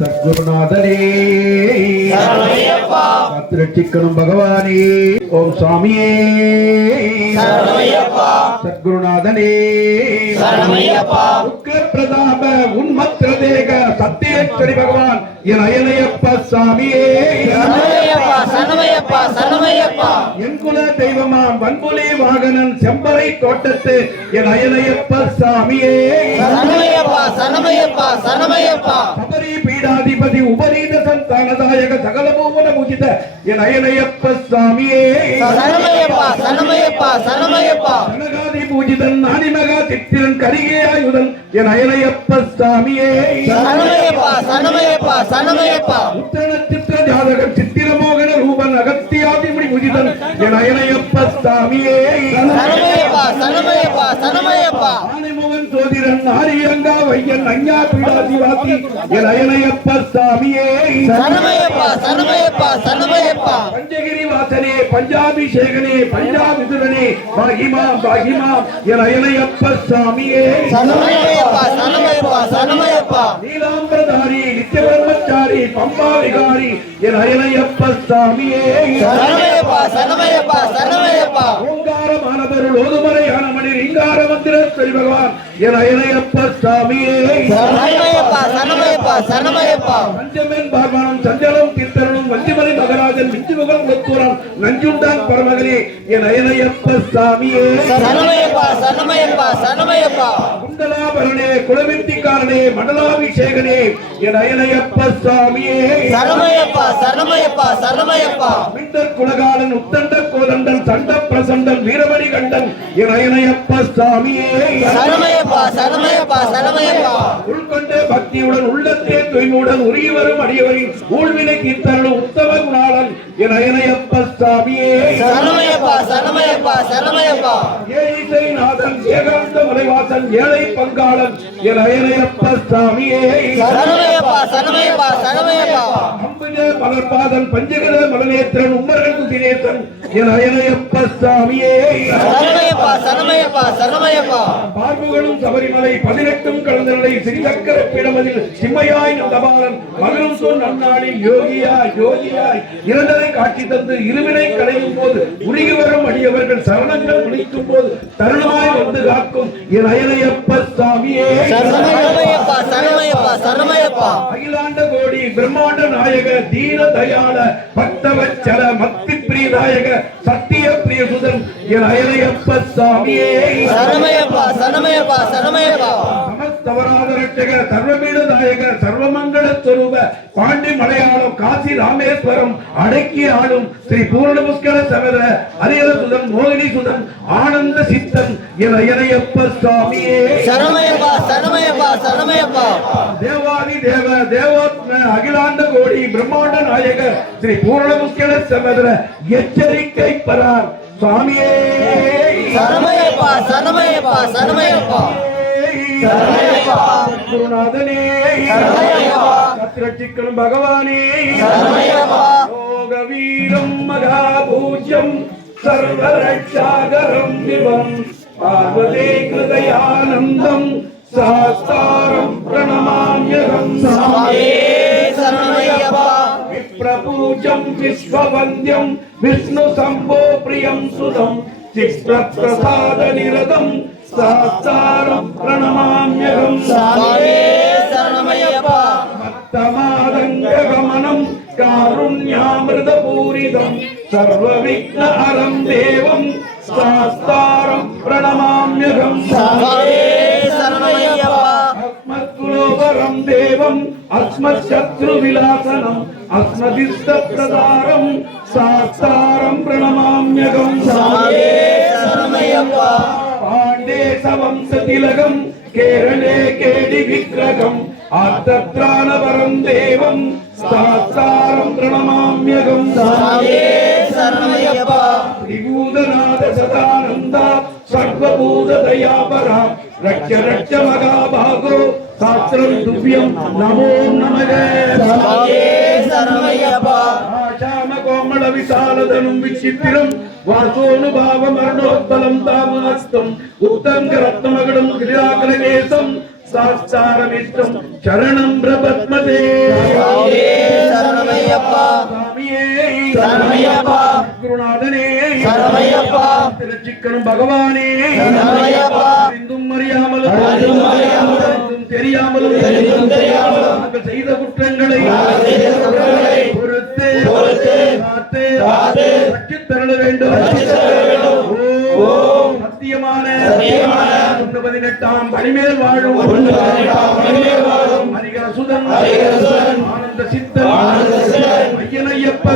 சத்குருநாதனே காத்திரட்சிக்கணும் பகவானே. ஓம் சுவாமியே சத்குருநாதனே பிரதாப உன்மத்திர தேக சத்தியேஸ்வரி பகவான் என் அயனையப்ப சாமியே என் குல தெய்வமாம் வன்புலி வாகனன் செம்பரை தோட்டத்து என் அயனையப்ப சாமியே சபரி பீடாதிபதி உபரீத சந்தானதாயக சகல பூவன பூஜித என் அயனையப்ப சாமியே சனகாதி பூஜிதன் நானிமகா சித்திரன் கரிகே ஆயுதன் என் அயனையப்ப சாமியே உத்தர சித்திர ஜாதகன் சித்திரமோகன ரூபன் அகத்தியாதிமுடி பூஜிதன் என் அயனையப்ப சாமியே ஆனைமுகன் சோதிரன் ஆரியங்கா வையன் அஞ்ஞா பீடாதிவாசி என் அயனையப்ப சாமியே பஞ்சகிரி வாசனே பஞ்சாபிஷேகனே பஞ்சாபிசுரனே பாகிமா பாகிமா என் அயனையப்ப சாமியே நீலாம்பரதாரி நித்திய பிரம்மச்சாரி பம்பா விகாரி என் அயனையப்ப சாமியே ஓங்காரமானவருள் ஓதுமறை ஆனமணி ரிங்கார மந்திரேஸ்வரி பகவான் என் அயனையப்ப சாமியே பஞ்சமென் பார்வனம் சஞ்சலம் தீர்த்தரனும் வஞ்சிமலை மகராஜன் விஞ்சுமுகம் முத்தூரம் நஞ்சுண்டான் பரமகனே என் அயனையப்ப சாமியே குண்டலாபரணே குலவிந்திக்காரனே மண்டலாபிஷேகனே என் அயனையப்ப சாமியே மிண்டர் குலகாலன் உத்தண்ட கோதண்டன் சண்ட பிரசண்டன் வீரமணி கண்டன் என் அயனையப்ப சாமியே உள்கொண்ட பக்தியுடன் உள்ளத்தே தூய்மையுடன் உருகி வரும் அடியவரின் ஊழ்வினை கீர்த்தனும் உத்தம குணாளன் என் அயனையப்ப சாமியே ஏழிசை நாதன் ஏகாந்த மலைவாசன் ஏழை பங்காளன் என் அயனையப்ப சாமியே அம்புஜ மலர்பாதன் பஞ்சகர மலநேத்திரன் உம்மரன் தினேசன் என் அயனையப்ப சாமியே பார்முகளும் சபரிமலை 18 கலந்த நிலை சிறிதக்கர பீடமதில் சிம்மையாய் நந்தபாலன் மகளும் சொல் நன்னாளில் யோகியாய் யோகியாய் இரண்டரை காட்சி தந்து இருவினை களையும் போது உருகி வரும் அடியவர்கள் சரணங்கள் முடிக்கும் போது தருணமாய் வந்து காக்கும் என் அயனையப்ப சாமியே அகிலாண்ட கோடி பிரம்மாண்ட நாயக தீன தயாள பக்தவச்சல மத்தி பிரியதாயக சத்திய பிரிய சுதன் என் அயனையப்ப சாமியே சமஸ்தவராதரட்சக சர்வபீட நாயக சர்வமங்கள ஸ்வரூப பாண்டி மலையாளம் காசி ராமேஸ்வரம் அடக்கி ஆளும் ஸ்ரீ பூர்ண புஷ்கர சமர ஹரிஹர சுதன் மோகினி சுதன் ஆனந்த சித்தன் என் அயனையப்ப சாமியே தேவாதி தேவ தேவோத்ம அகிலாண்ட கோடி பிரம்மாண்ட நாயக ஸ்ரீ பூர்ண புஷ்கர சமர எச்சரிக்கை பரார் சுவாமியே குருநாதனே கத்திரட்சிக்கணும் பகவானே யோக வீரம் மகாபூஜ்யம் சர்வரட்சாகரம் திவம் பார்வதே கிருதயானந்தம் சாஸ்தாரம் பிரணமாம்யகம் விப்ரபூஜம் விஸ்வவந்தியம் விஷ்ணு சம்போ பிரியம் சுதம் சிப்ரப்ரசாத நிரதம் சாஸ்தாரம் பிரணமாம்யகம் மத்தமாதங்ககமனம் காருண்யாமிருத பூரிதம் சர்வவிக்ன அரம் தேவம் சாஸ்தாரம் பிரணமாம்யகம் அஸ்மத்குலோபரம் தேவம் அஸ்மத் சத்ரு விலாசனம் அஸ்மதிஸ்த பிரதாரம் சாஸ்தாரம் பிரணமாம்யகம் பாண்டே சவம்ச திலகம் கேரளே கேடி விக்கிரகம் ஆர்த்தத்ராணவரம் தேவம் சாஸ்தாரம் பிரணமாம்யகம் விபூதநாத சதானந்தா சர்வபூத தயாபரா ரட்ச ரட்ச மகாபாகோ சாஸ்திரம் துவ்யம் நமோ நமக ஆஷாம கோமள விசாலதனும் விசித்திரம் வாசோனுபாவ மரணோத்பலம் தாமஸ்தம் உத்தங்க ரத்னமகடம் கிரியாகரகேசம் சாஸ்தாரமிட்டும் சரணம் பிரபத்மதே சரணமையப்பா சாமியே சரணமையப்பா குருநாதனே சரணமையப்பா திருச்சிக்கணும் பகவானே சரணமையப்பா அறிந்தும் அறியாமலும் அறிந்தும் அறியாமலும் அறிந்தும் தெரியாமலும் நாங்கள் செய்த குற்றங்களை பொறுத்து காத்து ரட்சித் தருள வேண்டும். ஓம் சத்தியமான 18ஆம் பணிமேல் வாழும் ஹரிகர சுதன் ஆனந்த சித்தன் ஐயனையப்ப